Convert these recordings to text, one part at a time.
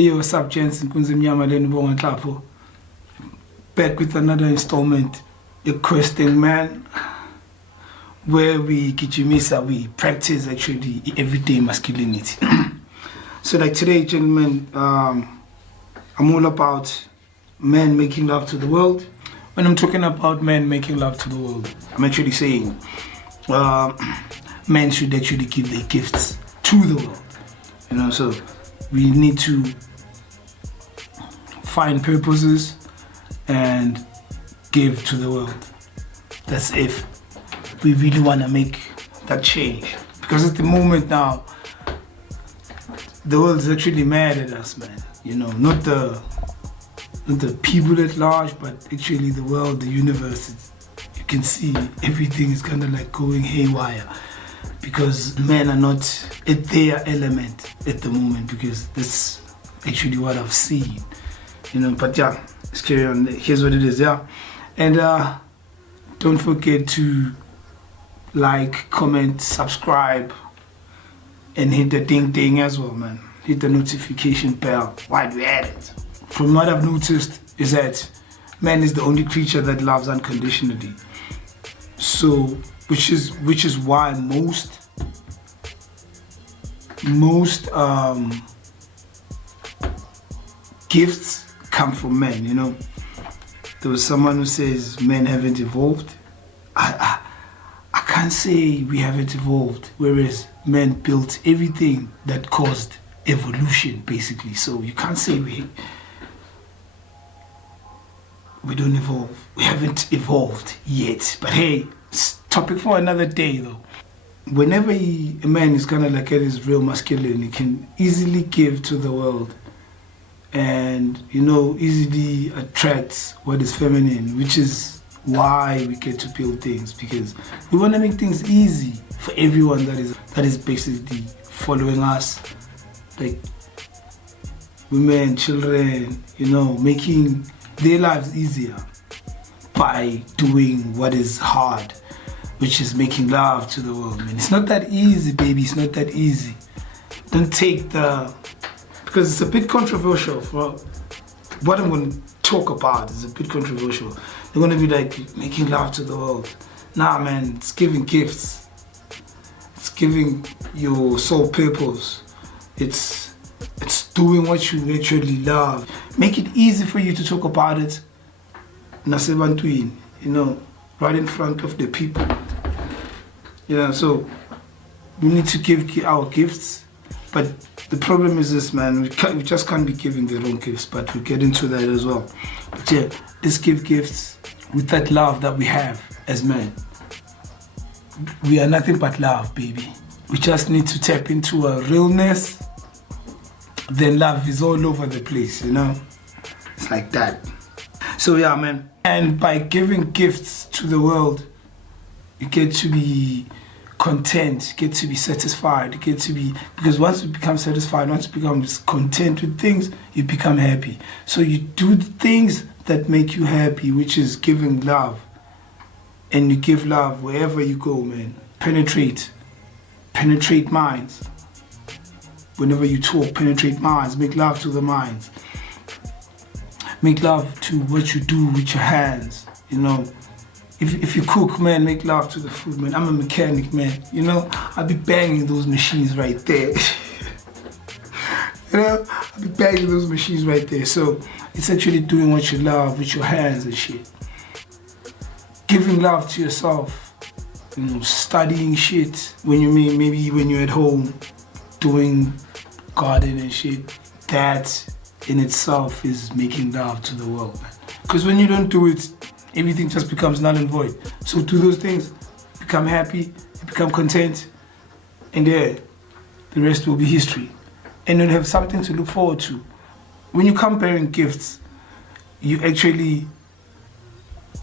Hey, what's up, Gents? Back with another installment, a questing man, where we practice actually everyday masculinity. So like today, gentlemen, I'm all about men making love to the world. When I'm talking about men making love to the world, I'm actually saying men should actually give their gifts to the world. So we need to find purposes and give to the world. That's if we really want to make that change. Because at the moment now, the world is actually mad at us, man. Not the people at large, but actually the world, the universe. You can see everything is kind of like going haywire because men are not at their element at the moment, because that's actually what I've seen. But yeah, let's carry on. Here's what it is, yeah. And don't forget to like, comment, subscribe, and hit the ding as well, man. Hit the notification bell while we're at it. From what I've noticed is that man is the only creature that loves unconditionally. So, which is why most gifts come from men. There was someone who says men haven't evolved. I can't say we haven't evolved, whereas men built everything that caused evolution, basically. So you can't say we don't evolve. We haven't evolved yet. But hey, it's topic for another day though. Whenever a man is kind of like at his real masculine, he can easily give to the world and easily attracts what is feminine, which is why we get to build things, because we want to make things easy for everyone that is basically following us, like women, children, making their lives easier by doing what is hard, which is making love to the world. Man, it's not that easy, baby. It's not that easy. Don't take because it's a bit controversial. For what I'm going to talk about is a bit controversial. They're going to be like making love to the world. Nah, man, it's giving gifts. It's giving your soul purpose. It's doing what you actually love. Make it easy for you to talk about it. Nasebantwini, right in front of the people. So we need to give our gifts, but the problem is this, man. We just can't be giving the wrong gifts, but we'll get into that as well. But yeah, let's give gifts with that love that we have as men. We are nothing but love, baby. We just need to tap into a realness. Then love is all over the place, It's like that. So yeah, man. And by giving gifts to the world, you get to be content, you get to be satisfied, because once you become satisfied, once you become content with things, you become happy. So you do the things that make you happy, which is giving love. And you give love wherever you go, man. Penetrate minds. Whenever you talk, penetrate minds, make love to the minds. Make love to what you do with your hands, If you cook, man, make love to the food, man. I'm a mechanic, man. I'll be banging those machines right there. I'll be banging those machines right there. So it's actually doing what you love with your hands and shit. Giving love to yourself, studying shit maybe when you're at home, doing garden and shit. That in itself is making love to the world, man. Because when you don't do it, everything just becomes null and void. So do those things, become happy, become content, and the rest will be history. And you'll have something to look forward to. When you come bearing gifts, you actually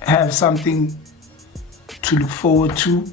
have something to look forward to,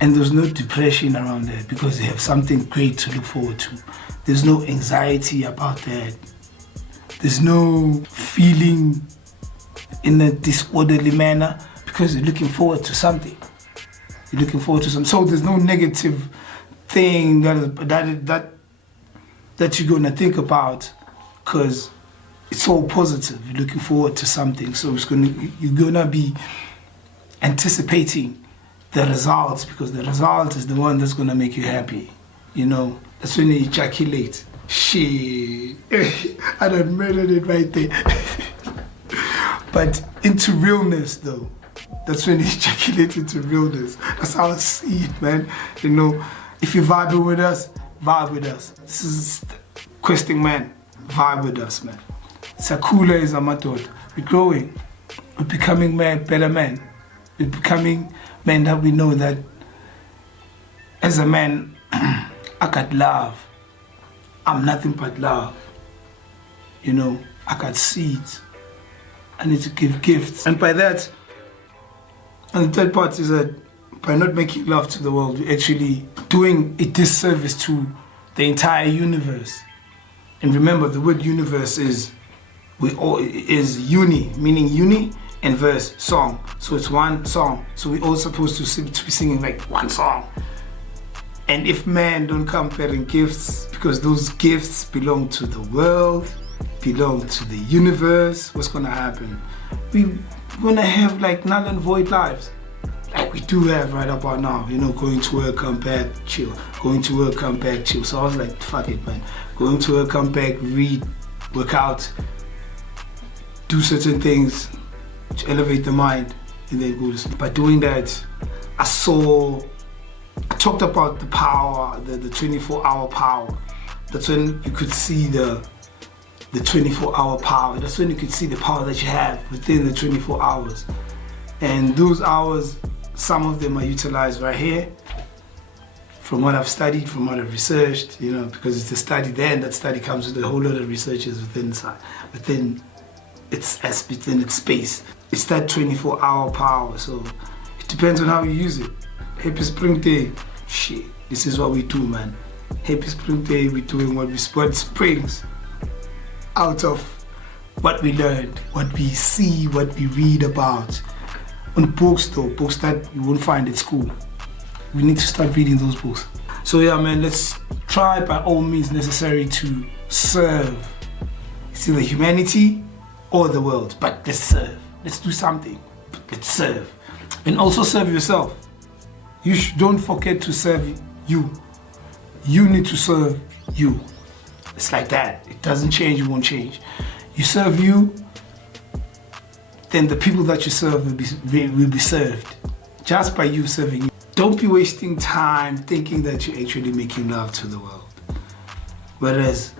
and there's no depression around that because you have something great to look forward to. There's no anxiety about that. There's no feeling in a disorderly manner because you're looking forward to something. So there's no negative thing that that you're gonna think about, because it's all positive. You're looking forward to something, so you're gonna be anticipating the results, because the result is the one that's gonna make you happy. You know, that's when you ejaculate. Shit, I done murdered it right there. But into realness, though, that's when you ejaculate into realness. That's how I see it, man. You know, if you're vibing with us, vibe with us. This is Questing Man. Vibe with us, man. Sakula is Amator. We're growing. We're becoming better men. We're becoming men that we know that as a man, I got love. I'm nothing but love. You know, I got seeds. I need to give gifts. And by that, and the third part is that by not making love to the world, we're actually doing a disservice to the entire universe. And remember, the word universe is uni, meaning uni, and verse, song. So it's one song. So we're all supposed to be singing like one song. And if men don't come bearing gifts, because those gifts belong to the world, belong to the universe, what's gonna happen? We're gonna have like null and void lives. Like we do have right about now, you know, going to work, come back, chill. Going to work, come back, chill. So I was like, fuck it, man. Going to work, come back, read, work out, do certain things to elevate the mind, and then go to sleep. By doing that, I talked about the power, the 24-hour power. That's when you could see the 24-hour power. That's when you could see the power that you have within the 24 hours. And those hours, some of them are utilized right here. From what I've studied, from what I've researched, you know, because it's a study there, and that study comes with a whole lot of researchers within its space. It's that 24-hour power, so it depends on how you use it. Happy Spring Day, shit, this is what we do, man. Happy Spring Day, we're doing what springs out of what we learned, what we see, what we read about. On books though, books that you won't find at school. We need to start reading those books. So yeah, man, let's try by all means necessary to serve. It's either humanity or the world, but let's serve. Let's do something, let's serve. And also serve yourself. Don't forget to serve you. You need to serve you. It's like that. It doesn't change, it won't change. You serve you, then the people that you serve will be served just by you serving you. Don't be wasting time thinking that you're actually making love to the world. Whereas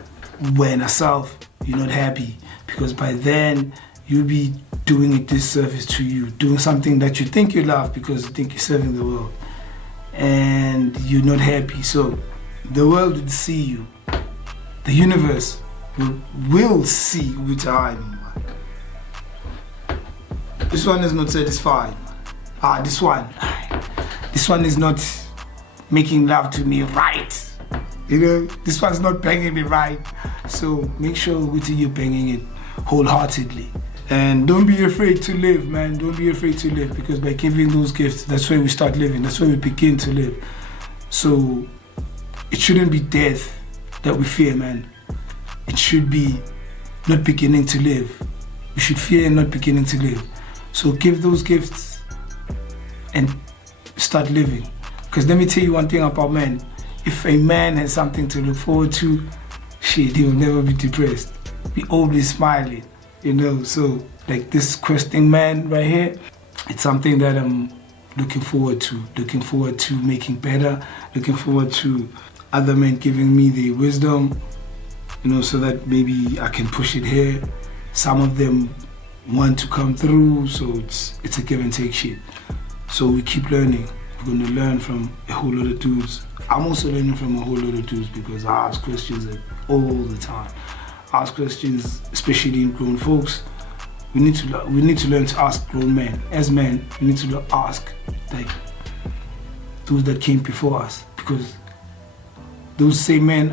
when yourself, you're not happy, because by then you'll be doing a disservice to you, doing something that you think you love because you think you're serving the world, and you're not happy. So the world will see you. The universe will see with time. This one is not satisfied. This one is not making love to me right. You know, this one's not banging me right. So make sure you're banging it wholeheartedly. And don't be afraid to live, man. Don't be afraid to live, because by giving those gifts, that's where we start living. That's where we begin to live. So it shouldn't be death that we fear, man. It should be not beginning to live. We should fear not beginning to live. So give those gifts and start living. Because let me tell you one thing about men. If a man has something to look forward to, shit, he will never be depressed. Be always smiling, you know. So like this Questing Man right here, it's something that I'm looking forward to making better, looking forward to other men giving me the wisdom, you know, so that maybe I can push it here. Some of them want to come through, so it's a give and take shit. So we keep learning. We're going to learn from a whole lot of dudes. I'm also learning from a whole lot of dudes, because I ask questions all the time. I ask questions, especially in grown folks. We need to learn to ask grown men. As men, we need to ask like those that came before us, because those same men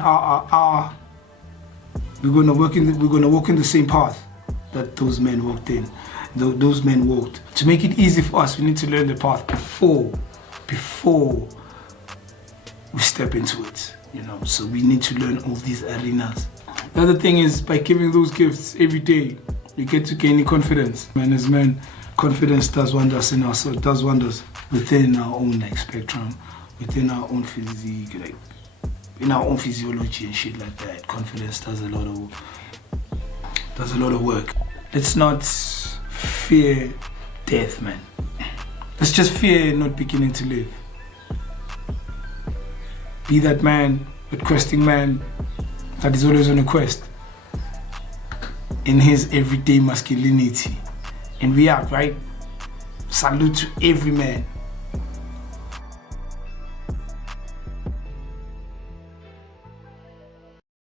we're gonna walk in the same path that those men walked in. Those men walked. To make it easy for us, we need to learn the path before we step into it. you know. So we need to learn all these arenas. The other thing is, by giving those gifts every day, you get to gain confidence. And as men, confidence does wonders in us. So it does wonders within our own spectrum, within our own physique, like in our own physiology and shit like that. Confidence does a lot of work. Let's not fear death, man. Let's just fear not beginning to live. Be that man, that questing man that is always on a quest in his everyday masculinity. And we are, right? Salute to every man